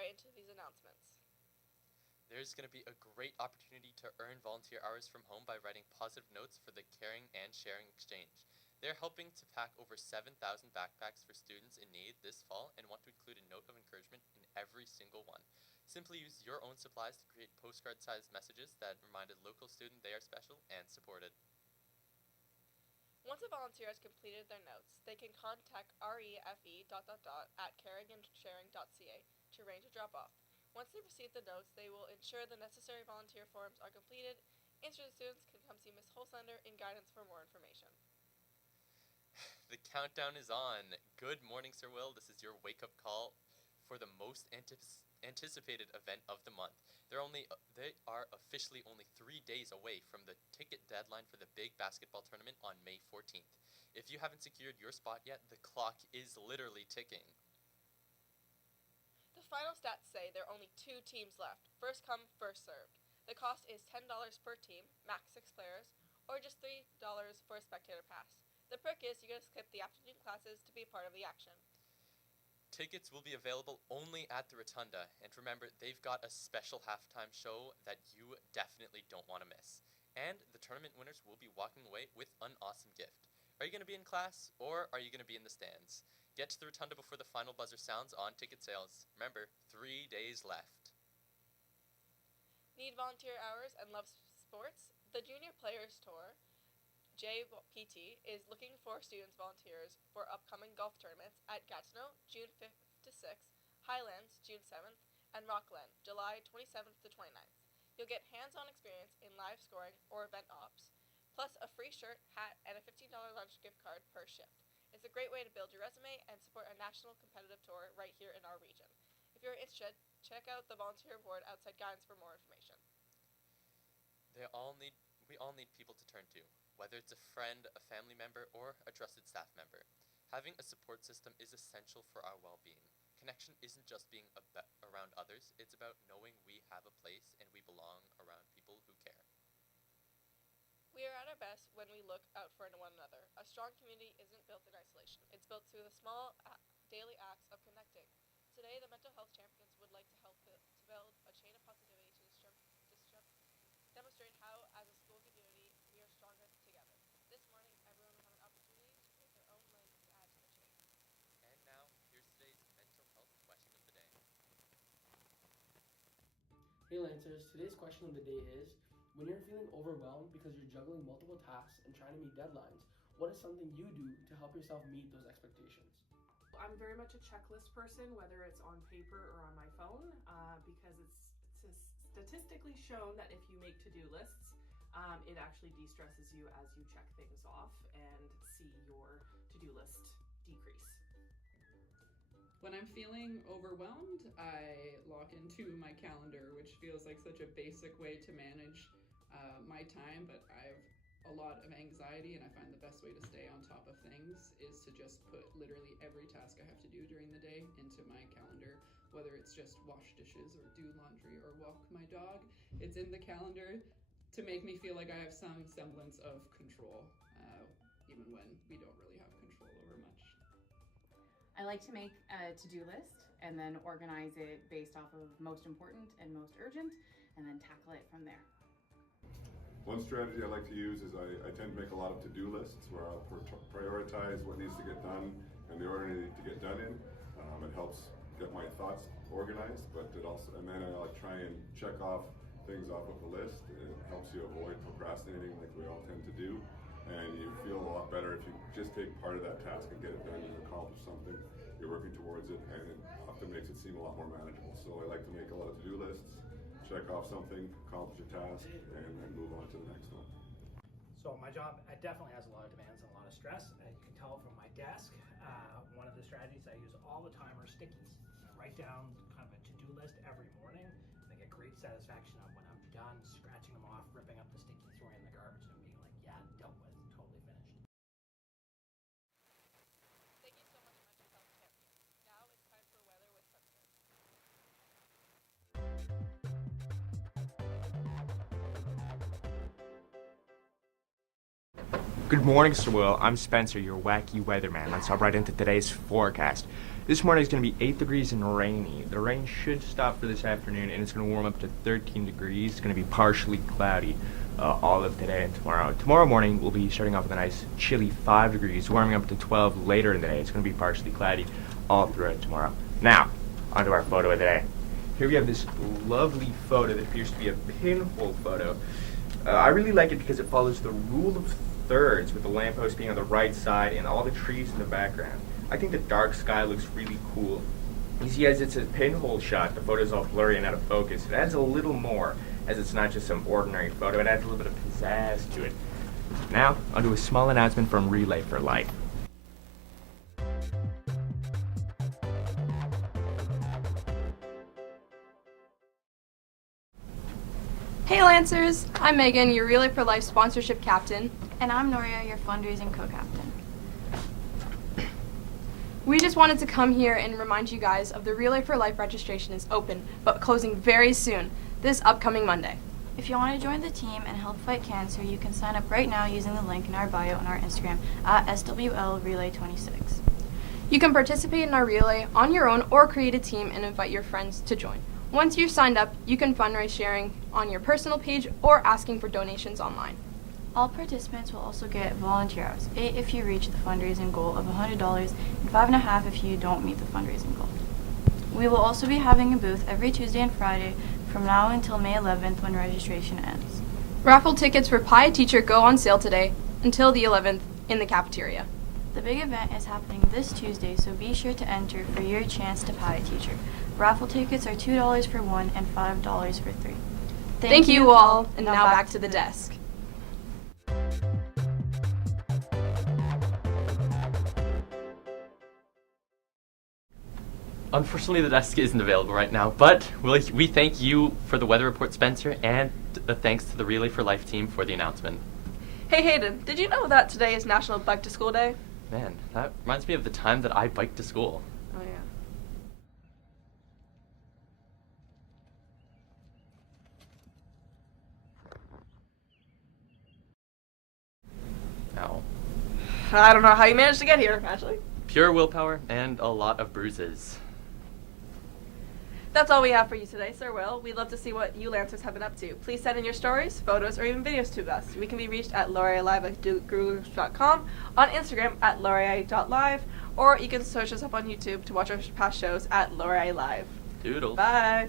right into these announcements. There's going to be a great opportunity to earn volunteer hours from home by writing positive notes for the Caring and Sharing Exchange. They're helping to pack over 7,000 backpacks for students in need this fall and want to include a note of encouragement in every single one. Simply use your own supplies to create postcard-sized messages that remind a local student they are special and supported. Once a volunteer has completed their notes, they can contact refe ... to arrange a drop-off. Once they receive the notes, they will ensure the necessary volunteer forms are completed. Interested students can come see Ms. Holsander in guidance for more information. The countdown is on. Good morning, Sir Will. This is your wake-up call for the most anticipated event of the month. They are officially only 3 days away from the ticket deadline for the big basketball tournament on May 14th. If you haven't secured your spot yet, the clock is literally ticking. The final stats say there are only 2 teams left. First come, first served. The cost is $10 per team, max 6 players, or just $3 for a spectator pass. The perk is you get to skip the afternoon classes to be a part of the action. Tickets will be available only at the Rotunda, and remember, they've got a special halftime show that you definitely don't want to miss. And the tournament winners will be walking away with an awesome gift. Are you going to be in class, or are you going to be in the stands? Get to the Rotunda before the final buzzer sounds on ticket sales. Remember, 3 days left. Need volunteer hours and love sports? The Junior Players Tour, JPT, is looking for students volunteers for upcoming golf tournaments at Gatineau, June 5th to 6th, Highlands, June 7th, and Rockland, July 27th to 29th. You'll get hands-on experience in live scoring or event ops, plus a free shirt, hat, and a $15 lunch gift card per shift. It's a great way to build your resume and support a national competitive tour right here in our region. If you're interested, check out the volunteer board outside guidance for more information. We all need people to turn to, whether it's a friend, a family member, or a trusted staff member. Having a support system is essential for our well-being. Connection isn't just being around others, it's about knowing we have a place and we belong around people who care. We are at our best when we look out for one another. A strong community isn't built in isolation. It's built through the small daily acts of connecting. Today, the mental health champions would like to help to build a chain of positivity to demonstrate how, as a school community, we are stronger together. This morning, everyone will have an opportunity to create their own link to add to the chain. And now, here's today's mental health question of the day. Hey Lancers, today's question of the day is, when you're feeling overwhelmed because you're juggling multiple tasks and trying to meet deadlines, what is something you do to help yourself meet those expectations? I'm very much a checklist person, whether it's on paper or on my phone, because it's statistically shown that if you make to-do lists, it actually de-stresses you as you check things off and see your to-do list decrease. When I'm feeling overwhelmed, I log into my calendar, which feels like such a basic way to manage my time, but I have a lot of anxiety, and I find the best way to stay on top of things is to just put literally every task I have to do during the day into my calendar, whether it's just wash dishes or do laundry or walk my dog. It's in the calendar to make me feel like I have some semblance of control, even when we don't really have control over much. I like to make a to-do list and then organize it based off of most important and most urgent, and then tackle it from there. One strategy I like to use is I tend to make a lot of to-do lists where I'll prioritize what needs to get done and the order they need to get done in. It helps get my thoughts organized, but and then I like try and check off things off of the list. It helps you avoid procrastinating like we all tend to do, and you feel a lot better if you just take part of that task and get it done and accomplish something. You're working towards it, and it often makes it seem a lot more manageable. So I like to make a lot of to-do lists, check off something, accomplish a task, and then move on to the next one. So my job definitely has a lot of demands and a lot of stress. And you can tell from my desk. One of the strategies I use all the time are stickies. I write down kind of a to-do list every morning, and I get great satisfaction on when I'm done scratching them off, ripping up the sticky, throwing in the garbage, and being like, yeah, dealt with, totally finished. Thank you so much, mental health champions. Now it's time for weather with Spencer. Good morning, SWL. I'm Spencer, your wacky weatherman. Let's hop right into today's forecast. This morning is going to be 8 degrees and rainy. The rain should stop for this afternoon, and it's going to warm up to 13 degrees. It's going to be partially cloudy all of today and tomorrow. Tomorrow morning, we'll be starting off with a nice chilly 5 degrees, warming up to 12 later in the day. It's going to be partially cloudy all throughout tomorrow. Now, onto our photo of the day. Here we have this lovely photo that appears to be a pinhole photo. I really like it because it follows the rule of thirds, with the lamppost being on the right side and all the trees in the background. I think the dark sky looks really cool. You see, as it's a pinhole shot, the photo's all blurry and out of focus. It adds a little more, as it's not just some ordinary photo. It adds a little bit of pizzazz to it. Now, onto a small announcement from Relay for Life. Hey Lancers! I'm Megan, your Relay for Life sponsorship captain. And I'm Laurier, your fundraising co-captain. We just wanted to come here and remind you guys of the Relay for Life registration is open, but closing very soon, this upcoming Monday. If you want to join the team and help fight cancer, you can sign up right now using the link in our bio on our Instagram at SWL Relay 26. You can participate in our relay on your own or create a team and invite your friends to join. Once you're signed up, you can fundraise sharing on your personal page or asking for donations online. All participants will also get volunteer hours, 8 if you reach the fundraising goal of $100 and 5.5 if you don't meet the fundraising goal. We will also be having a booth every Tuesday and Friday from now until May 11th when registration ends. Raffle tickets for Pie a Teacher go on sale today until the 11th in the cafeteria. The big event is happening this Tuesday, so be sure to enter for your chance to Pie a Teacher. Raffle tickets are $2 for 1 and $5 for 3. Thank you all, and now back to the desk. Unfortunately, the desk isn't available right now, but we thank you for the weather report, Spencer, and thanks to the Relay for Life team for the announcement. Hey Hayden, did you know that today is National Bike to School Day? Man, that reminds me of the time that I biked to school. Oh yeah. Ow. I don't know how you managed to get here, actually. Pure willpower and a lot of bruises. That's all we have for you today, Sir Will. We'd love to see what you Lancers have been up to. Please send in your stories, photos, or even videos to us. We can be reached at LaurierLive.com, on Instagram at Laurier.live, or you can search us up on YouTube to watch our past shows at Laurier Live. Doodles. Bye.